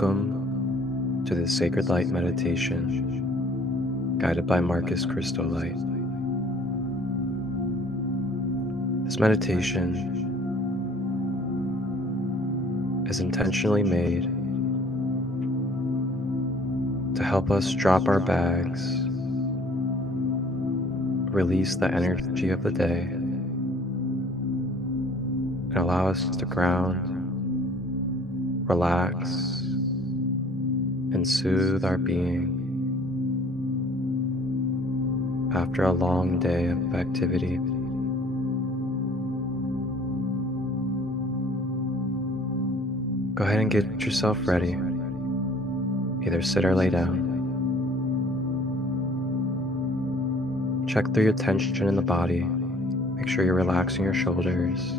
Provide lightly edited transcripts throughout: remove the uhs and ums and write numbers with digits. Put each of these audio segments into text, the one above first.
Welcome to this Sacred Light meditation, guided by Marcus Christolight. This meditation is intentionally made to help us drop our bags, release the energy of the day, and allow us to ground, relax, and soothe our being after a long day of activity. Go ahead and get yourself ready. Either sit or lay down. Check through your tension in the body. Make sure you're relaxing your shoulders.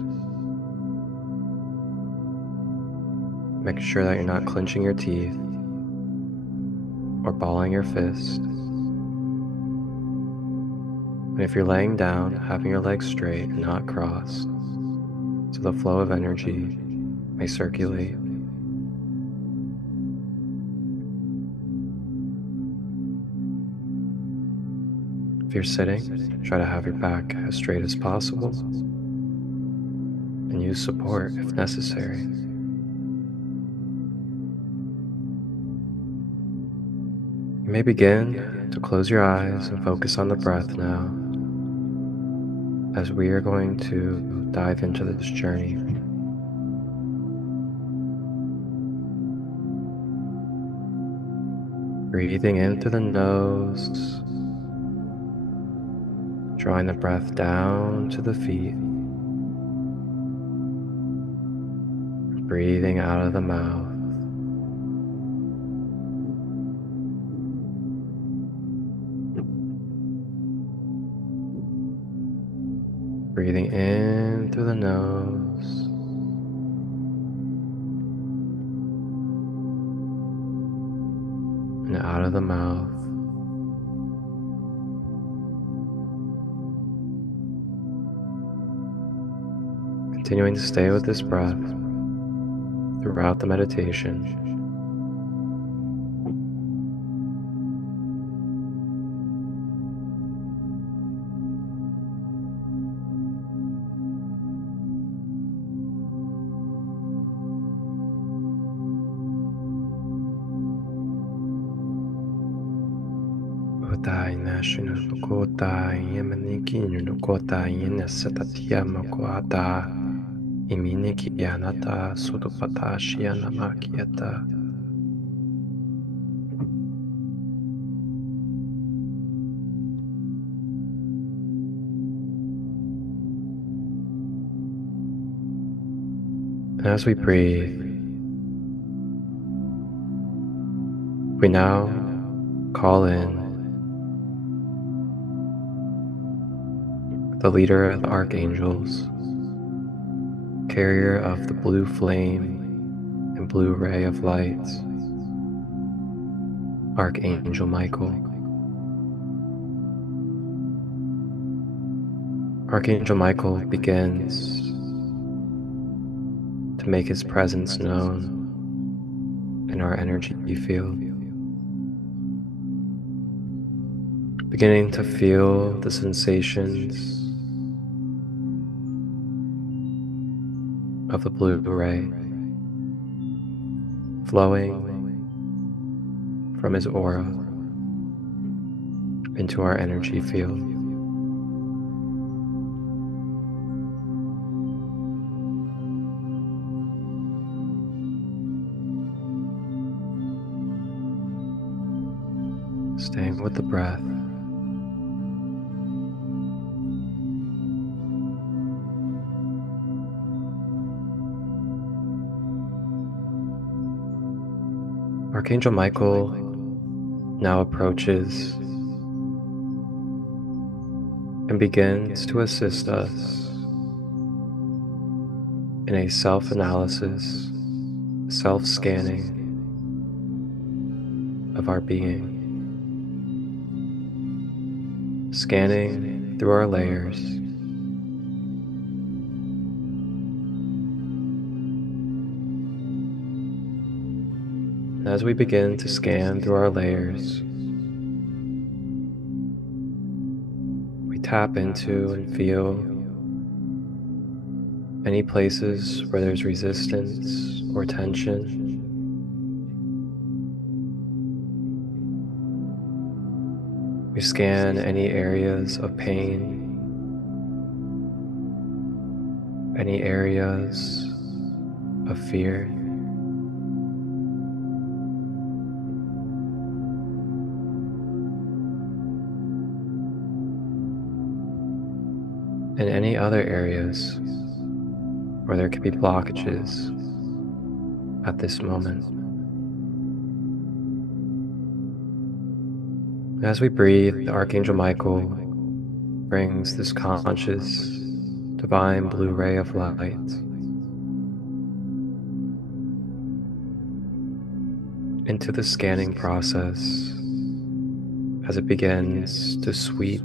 Make sure that you're not clenching your teeth or balling your fist. And if you're laying down, having your legs straight and not crossed, so the flow of energy may circulate. If you're sitting, try to have your back as straight as possible and use support if necessary. You may begin to close your eyes and focus on the breath now, as we are going to dive into this journey. Breathing in through the nose, drawing the breath down to the feet, breathing out of the mouth. Breathing in through the nose, and out of the mouth. Continuing to stay with this breath throughout the meditation. And as we breathe, we now call in the leader of the archangels, carrier of the blue flame and blue ray of light, Archangel Michael. Archangel Michael begins to make his presence known in our energy field, beginning to feel the sensations of the blue ray flowing from his aura into our energy field. Staying with the breath. Archangel Michael now approaches and begins to assist us in a self-analysis, self-scanning of our being. Scanning through our layers, As we begin to scan through our layers, we tap into and feel any places where there's resistance or tension. We scan any areas of pain, any areas of fear. And any other areas where there could be blockages at this moment. As we breathe, Archangel Michael brings this conscious, divine blue ray of light into the scanning process as it begins to sweep,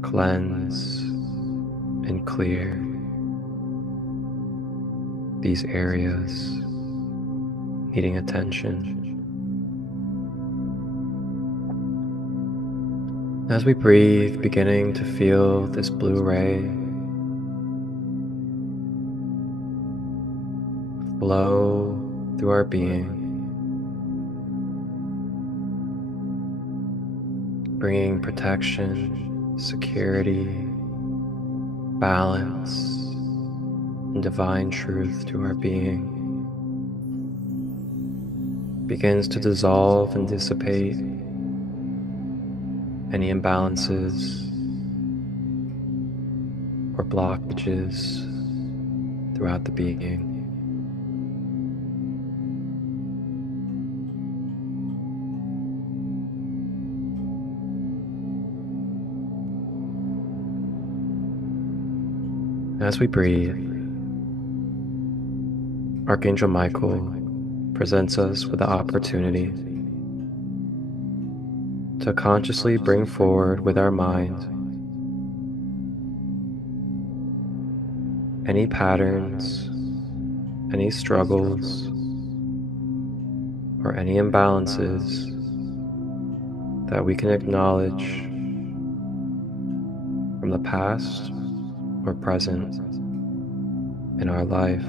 cleanse, and clear these areas needing attention. As we breathe, beginning to feel this blue ray flow through our being, bringing protection, security, balance, and divine truth to our being, begins to dissolve and dissipate any imbalances or blockages throughout the being. As we breathe, Archangel Michael presents us with the opportunity to consciously bring forward with our mind any patterns, any struggles, or any imbalances that we can acknowledge from the past or present in our life.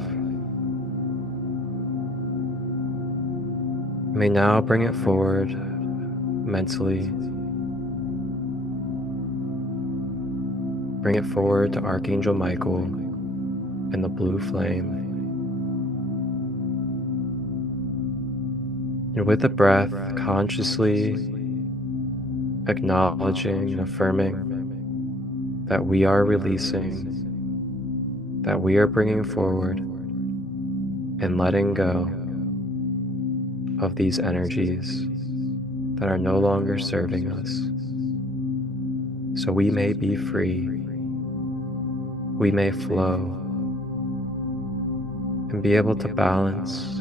We may now bring it forward mentally. Bring it forward to Archangel Michael and the blue flame. And with the breath, consciously acknowledging and affirming that we are releasing, that we are bringing forward and letting go of these energies that are no longer serving us, so we may be free, we may flow, and be able to balance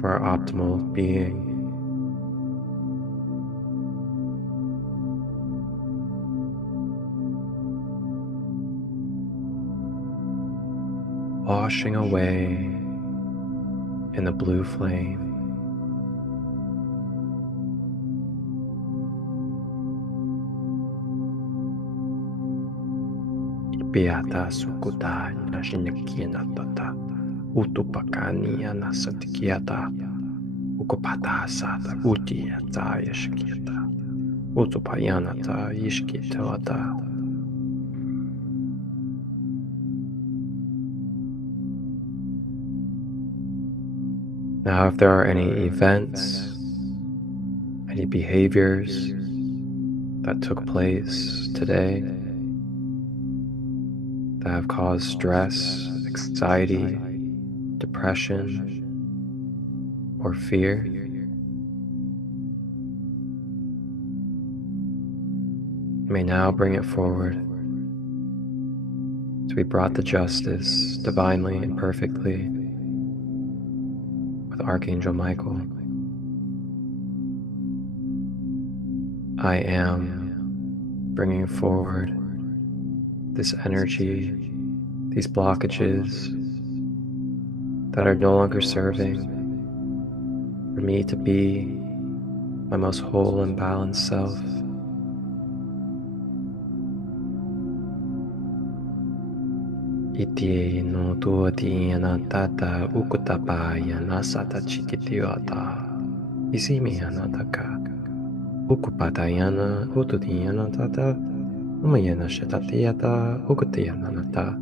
for our optimal being. Washing away in the blue flame. Beata sukuta nashinakiana tata utupakani anasatikiata ukopata sata utiata yashkiata utupayanata yishkitawata. Now, if there are any events, any behaviors that took place today that have caused stress, anxiety, depression, or fear, you may now bring it forward to be brought to justice divinely and perfectly with Archangel Michael. I am bringing forward this energy, these blockages that are no longer serving for me to be my most whole and balanced self. Iti no tuati anatata ukutapa yanasata chikitiota. Isimi anataka. Ukupatayana utudiyana tata. Umayana shatatiyata ukutiyananata.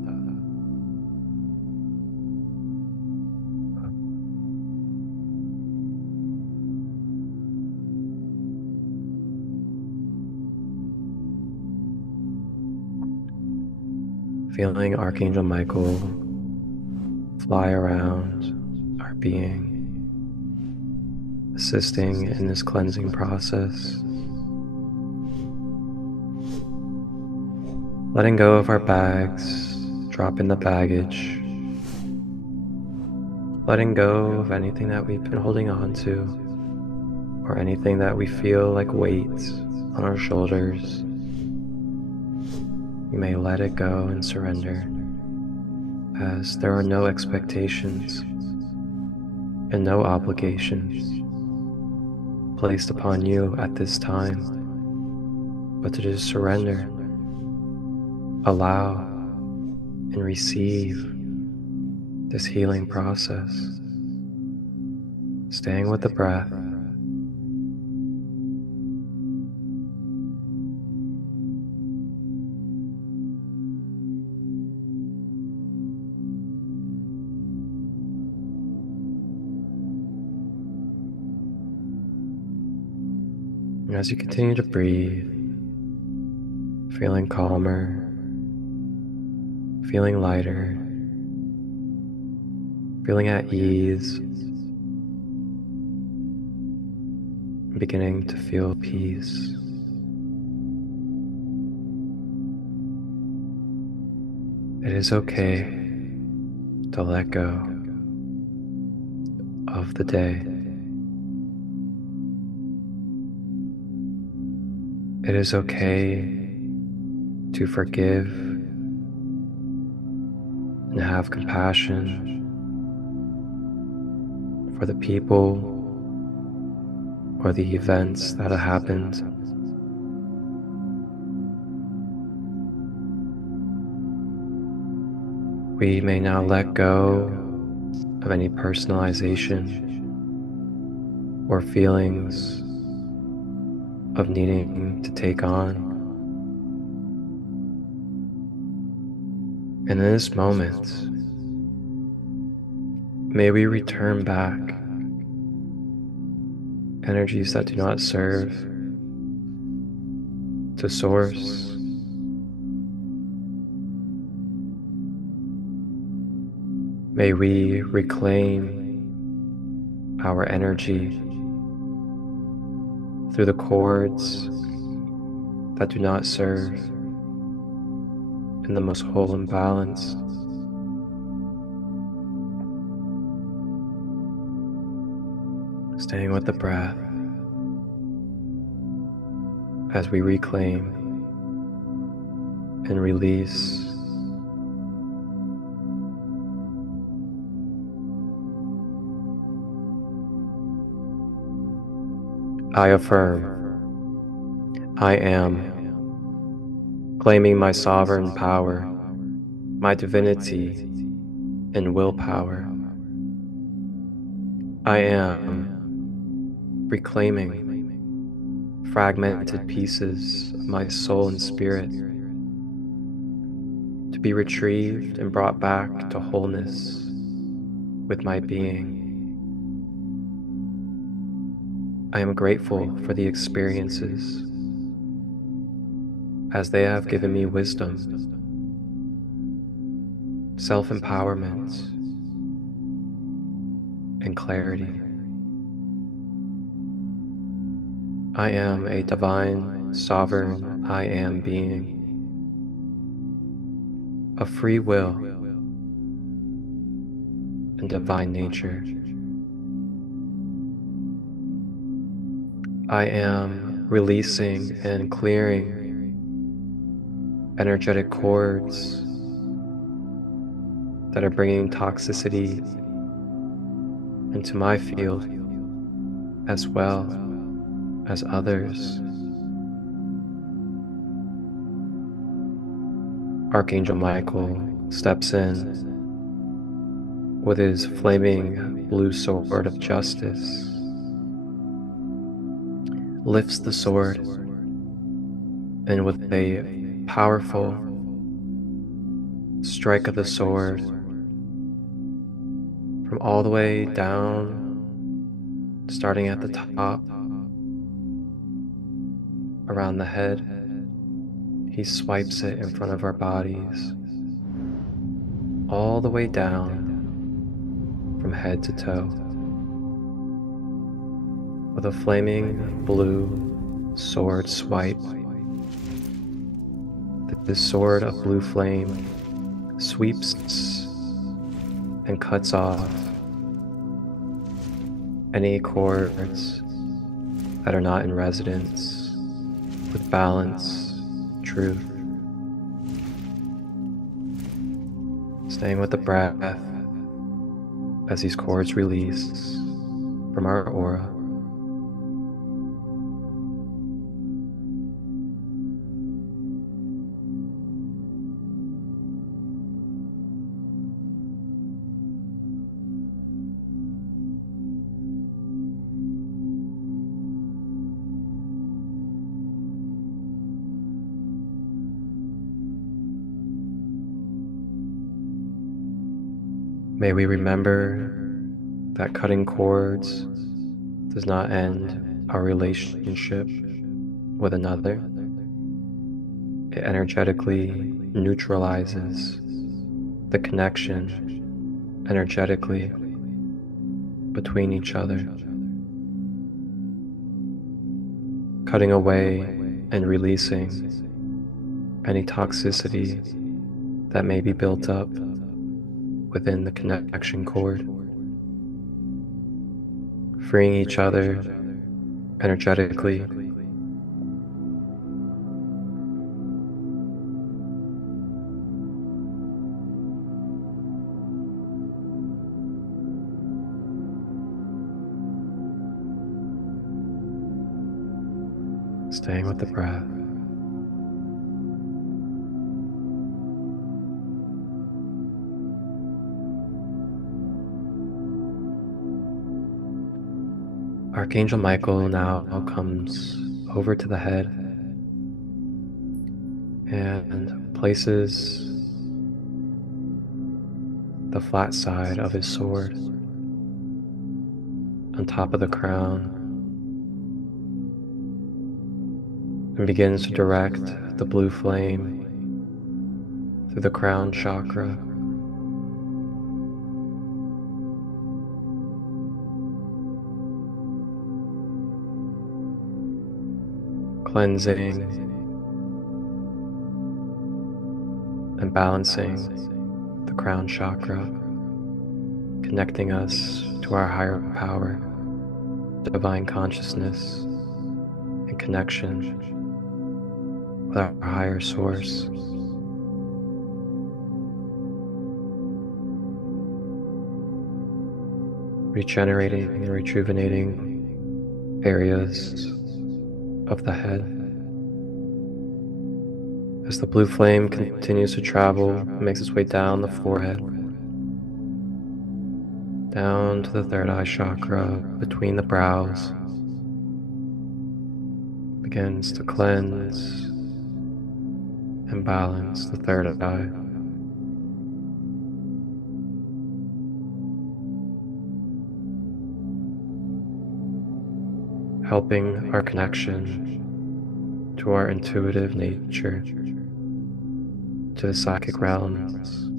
Feeling Archangel Michael fly around our being, assisting in this cleansing process. Letting go of our bags, dropping the baggage. Letting go of anything that we've been holding on to, or anything that we feel like weights on our shoulders. You may let it go and surrender, as there are no expectations and no obligations placed upon you at this time, but to just surrender, allow, and receive this healing process, staying with the breath. And as you continue to breathe, feeling calmer, feeling lighter, feeling at ease, beginning to feel peace. It is okay to let go of the day. It is okay to forgive and have compassion for the people or the events that have happened. We may now let go of any personalization or feelings of needing to take on. And in this moment, may we return back energies that do not serve to Source. May we reclaim our energy through the cords that do not serve in the most whole and balanced. Staying with the breath as we reclaim and release. I affirm, I am, claiming my sovereign power, my divinity, and willpower. I am reclaiming fragmented pieces of my soul and spirit to be retrieved and brought back to wholeness with my being. I am grateful for the experiences as they have given me wisdom, self-empowerment, and clarity. I am a divine, sovereign I am being, of free will and divine nature. I am releasing and clearing energetic cords that are bringing toxicity into my field as well as others. Archangel Michael steps in with his flaming blue sword of justice, lifts the sword, and with a powerful strike of the sword from all the way down, starting at the top, around the head, he swipes it in front of our bodies, all the way down from head to toe, with a flaming blue sword swipe. This sword of blue flame sweeps and cuts off any cords that are not in resonance with balance, truth. Staying with the breath as these cords release from our aura. May we remember that cutting cords does not end our relationship with another. It energetically neutralizes the connection energetically between each other. Cutting away and releasing any toxicity that may be built up within the connection cord, freeing each other energetically, staying with the breath. Archangel Michael now comes over to the head and places the flat side of his sword on top of the crown and begins to direct the blue flame through the crown chakra, cleansing and balancing the crown chakra, connecting us to our higher power, divine consciousness, and connection with our higher source. Regenerating and rejuvenating areas of the head. As the blue flame continues to travel, it makes its way down the forehead, down to the third eye chakra between the brows, begins to cleanse and balance the third eye. Helping our connection to our intuitive nature, to the psychic realms,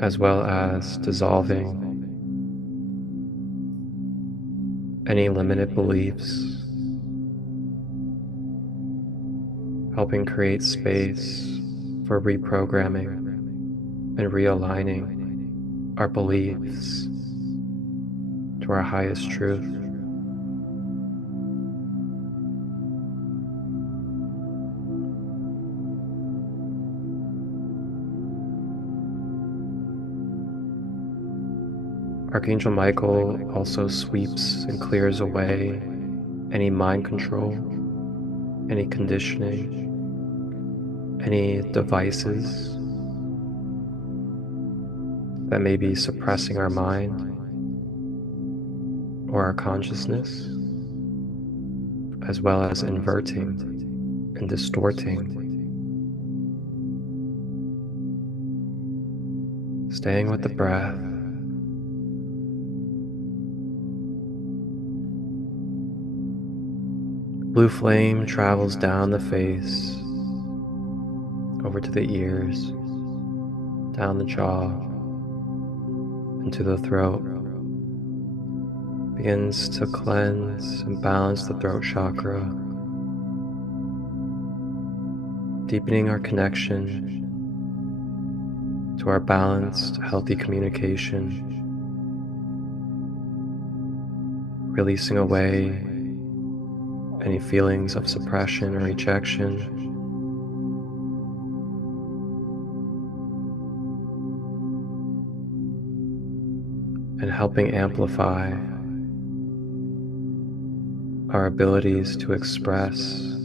as well as dissolving any limited beliefs, helping create space for reprogramming and realigning our beliefs to our highest truth. Archangel Michael also sweeps and clears away any mind control, any conditioning, any devices that may be suppressing our mind or our consciousness, as well as inverting and distorting. Staying with the breath. Blue flame travels down the face, over to the ears, down the jaw, into the throat. Begins to cleanse and balance the throat chakra, deepening our connection to our balanced, healthy communication, releasing away any feelings of suppression or rejection, and helping amplify our abilities to express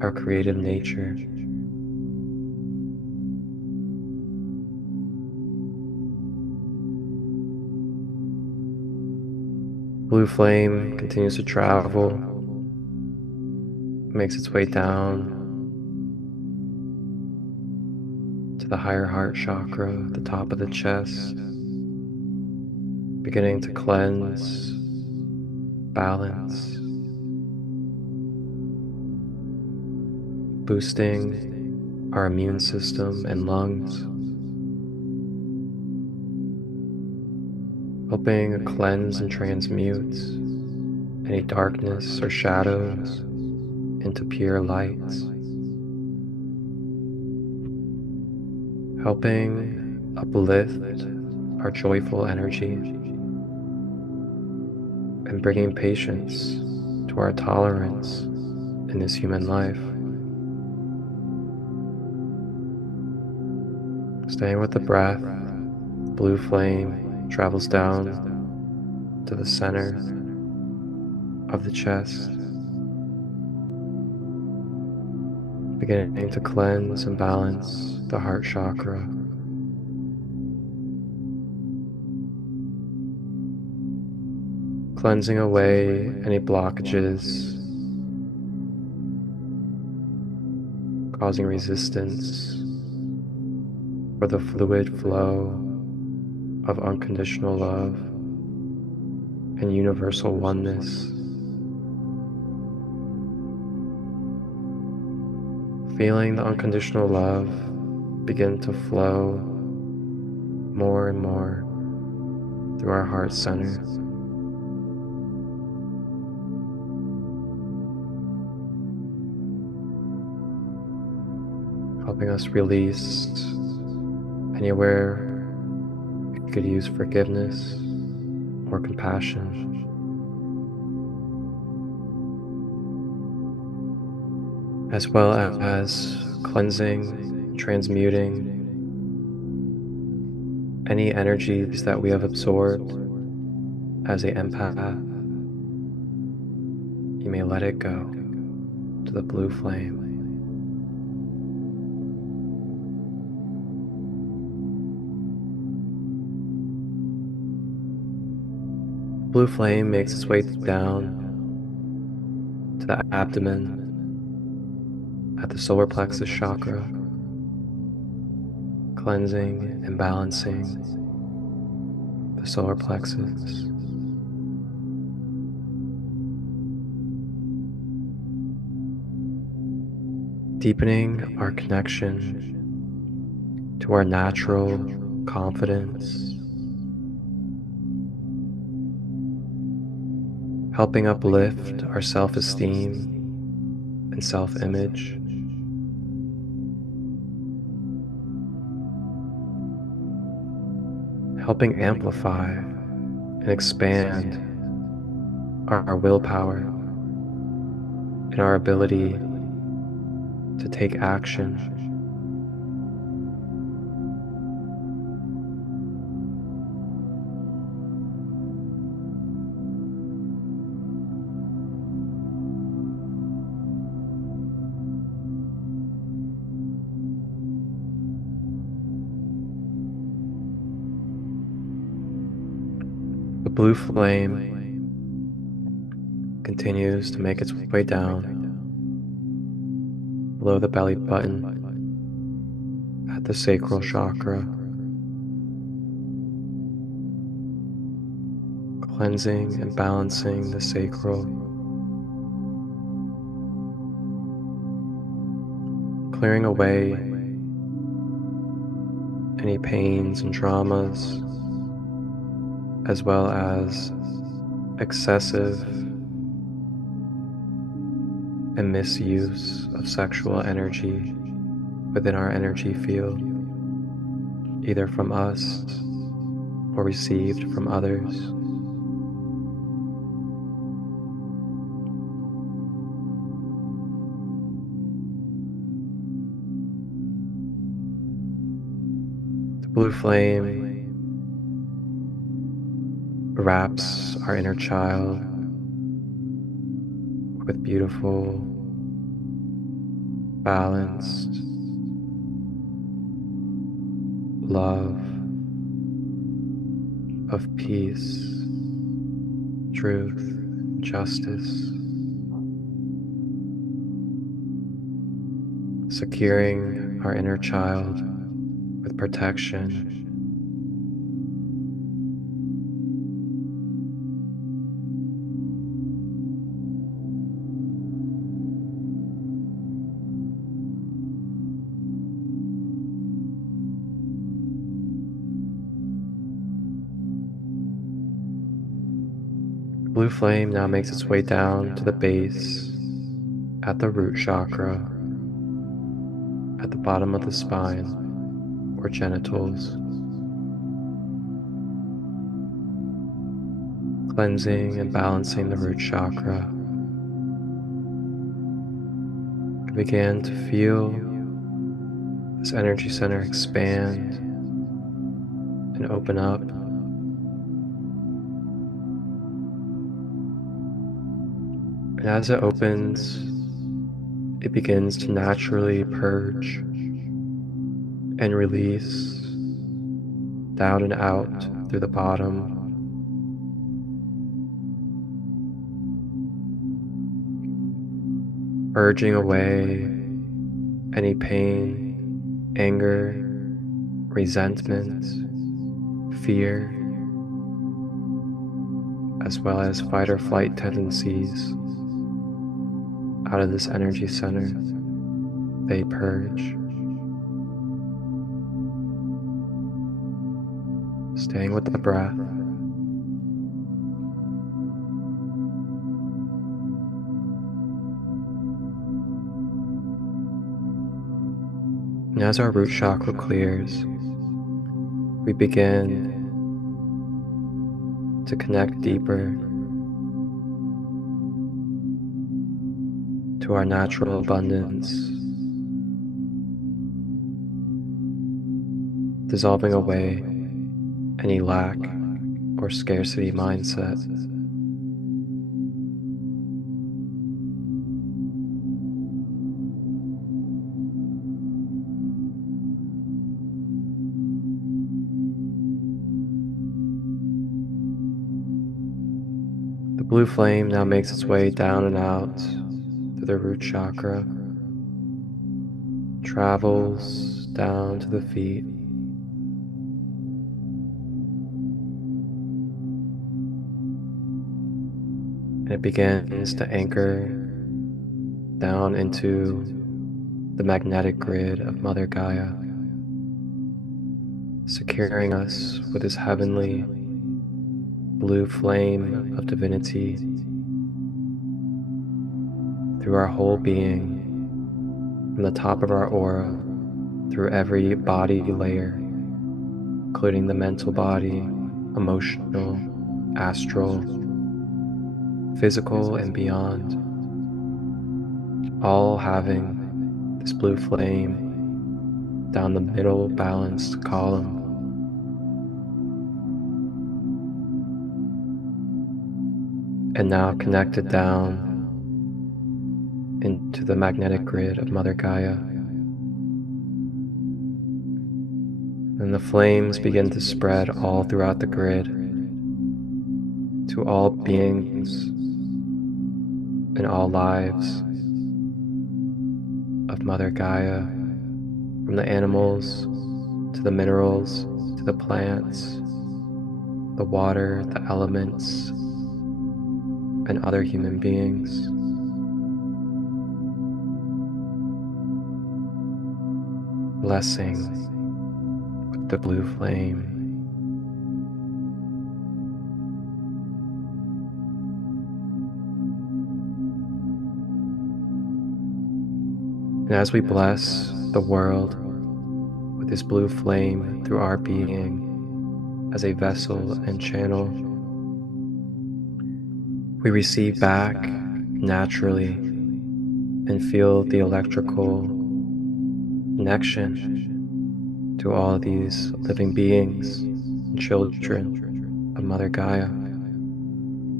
our creative nature. Blue flame continues to travel, makes its way down to the higher heart chakra, the top of the chest, beginning to cleanse, balance, boosting our immune system and lungs, helping cleanse and transmute any darkness or shadows into pure lights, helping uplift our joyful energy and bringing patience to our tolerance in this human life. Staying with the breath, blue flame travels down to the center of the chest, beginning to cleanse and balance the heart chakra. Cleansing away any blockages, causing resistance for the fluid flow of unconditional love and universal oneness. Feeling the unconditional love begin to flow more and more through our heart center. Helping us release anywhere we could use forgiveness or compassion. As well as cleansing, transmuting any energies that we have absorbed as an empath. You may let it go to the blue flame. Blue flame makes its way down to the abdomen at the solar plexus chakra, cleansing and balancing the solar plexus. Deepening our connection to our natural confidence, helping uplift our self-esteem and self-image, helping amplify and expand our willpower and our ability to take action. The blue flame continues to make its way down below the belly button at the sacral chakra, cleansing and balancing the sacral, clearing away any pains and traumas, as well as excessive and misuse of sexual energy within our energy field, either from us or received from others. The blue flame wraps our inner child with beautiful, balanced love of peace, truth, justice, securing our inner child with protection, blue flame now makes its way down to the base at the root chakra, at the bottom of the spine or genitals, cleansing and balancing the root chakra. You begin to feel this energy center expand and open up. And as it opens, it begins to naturally purge and release down and out through the bottom. Purging away any pain, anger, resentment, fear, as well as fight or flight tendencies out of this energy center. They purge. Staying with the breath. And as our root chakra clears, we begin to connect deeper to our natural abundance, dissolving away any lack or scarcity mindset. The blue flame now makes its way down and out through the root chakra, travels down to the feet, and it begins to anchor down into the magnetic grid of Mother Gaia, securing us with this heavenly blue flame of divinity through our whole being, from the top of our aura, through every body layer, including the mental body, emotional, astral, physical, and beyond, all having this blue flame down the middle balanced column. And now connected down into the magnetic grid of Mother Gaia. And the flames begin to spread all throughout the grid, to all beings in all lives of Mother Gaia, from the animals to the minerals to the plants, the water, the elements, and other human beings. Blessing with the blue flame. And as we bless the world with this blue flame through our being as a vessel and channel, we receive back naturally and feel the electrical connection to all these living beings and children of Mother Gaia,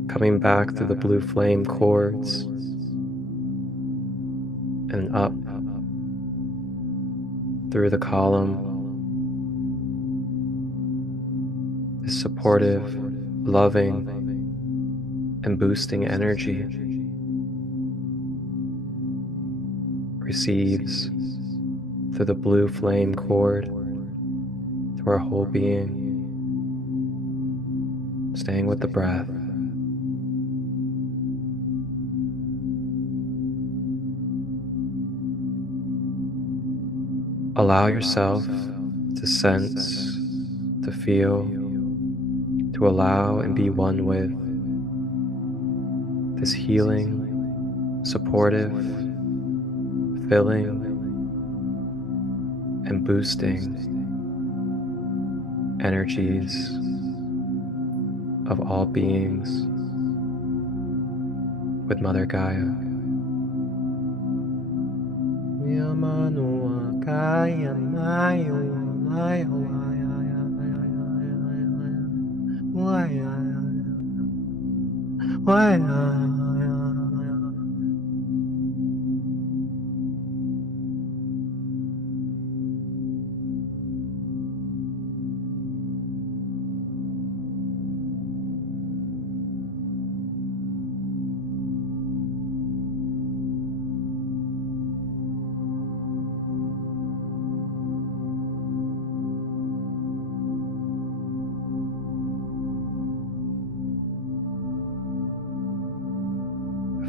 coming back through the blue flame cords and up through the column, this supportive, loving, and boosting energy receives through the blue flame cord to our whole being, staying with the breath. Allow yourself to sense, to feel, to allow and be one with this healing, supportive, filling, and boosting energies of all beings with Mother Gaia.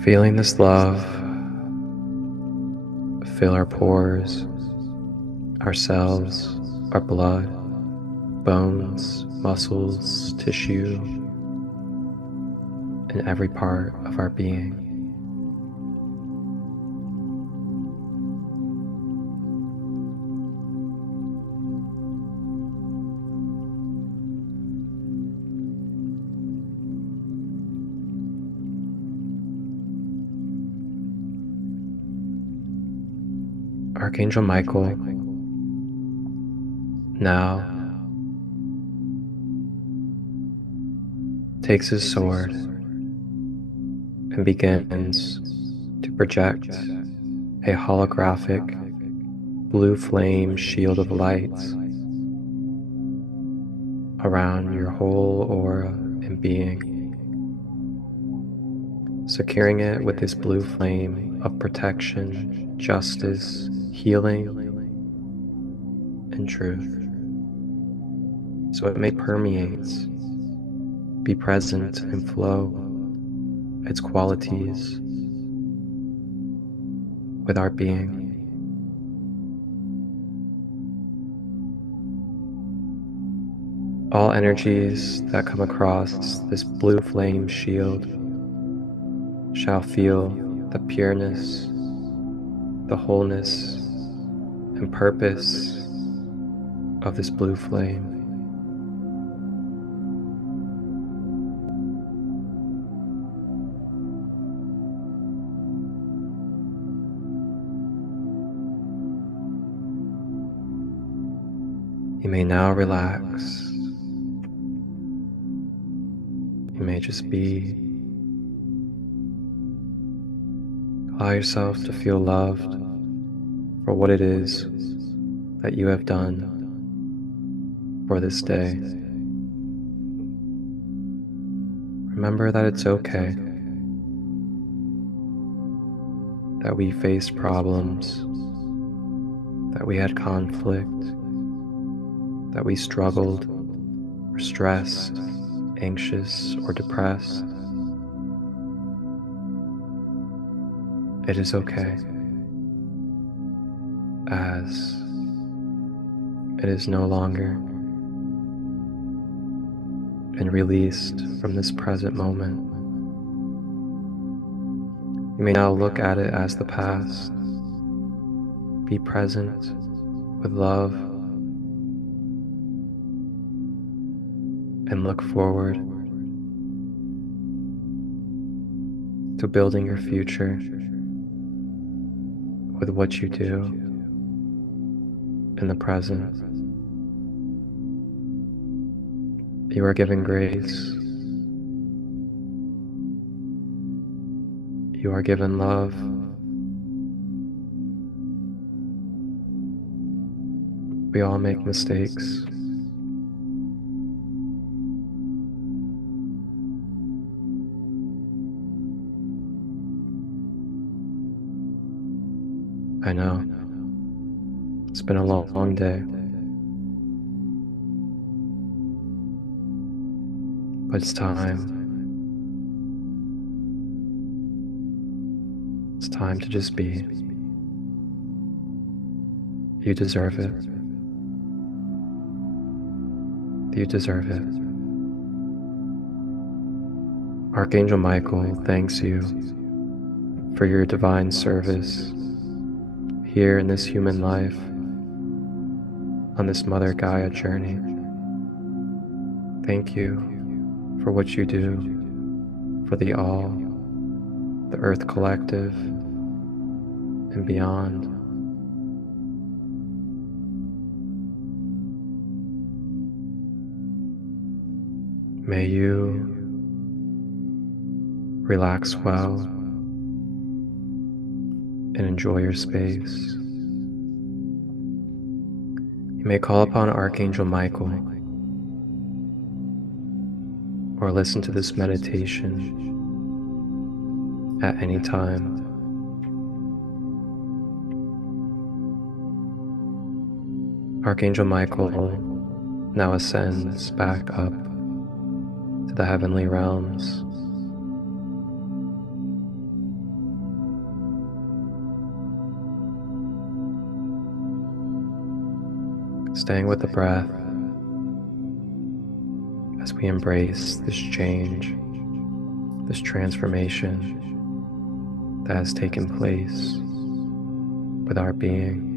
Feeling this love fill our pores, our cells, our blood, bones, muscles, tissue, and every part of our being. Archangel Michael now takes his sword and begins to project a holographic blue flame shield of light around your whole aura and being, securing it with this blue flame of protection, justice, healing, and truth, so it may permeate, be present, and flow its qualities with our being. All energies that come across this blue flame shield shall feel the pureness, the wholeness, and purpose of this blue flame. You may now relax. You may just be. Allow yourself to feel loved for what it is that you have done for this day. remember that it's okay that we faced problems, that we had conflict, that we struggled, or stressed, anxious, or depressed. It is okay, as it is no longer and released from this present moment. You may now look at it as the past. Be present with love and look forward to building your future with what you do in the present. You are given grace. You are given love. We all make mistakes. I know. It's been a long day. But it's time. It's time to just be. You deserve it. You deserve it. Archangel Michael thanks you for your divine service here in this human life, on this Mother Gaia journey. Thank you for what you do for the All, the Earth Collective, and beyond. May you relax well and enjoy your space. You may call upon Archangel Michael or listen to this meditation at any time. Archangel Michael now ascends back up to the heavenly realms. Staying with the breath as we embrace this change, this transformation that has taken place with our being.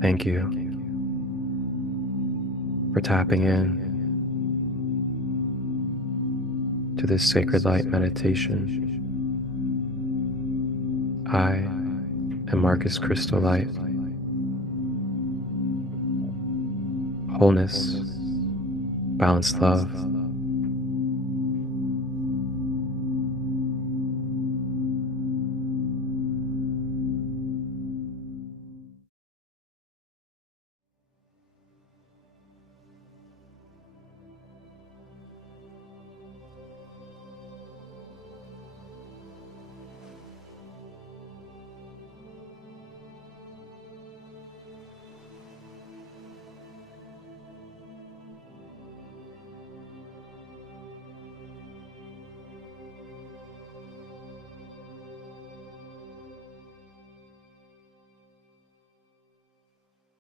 Thank you for tapping in to this sacred light meditation. I am Marcus Christolight. Wholeness, balanced love,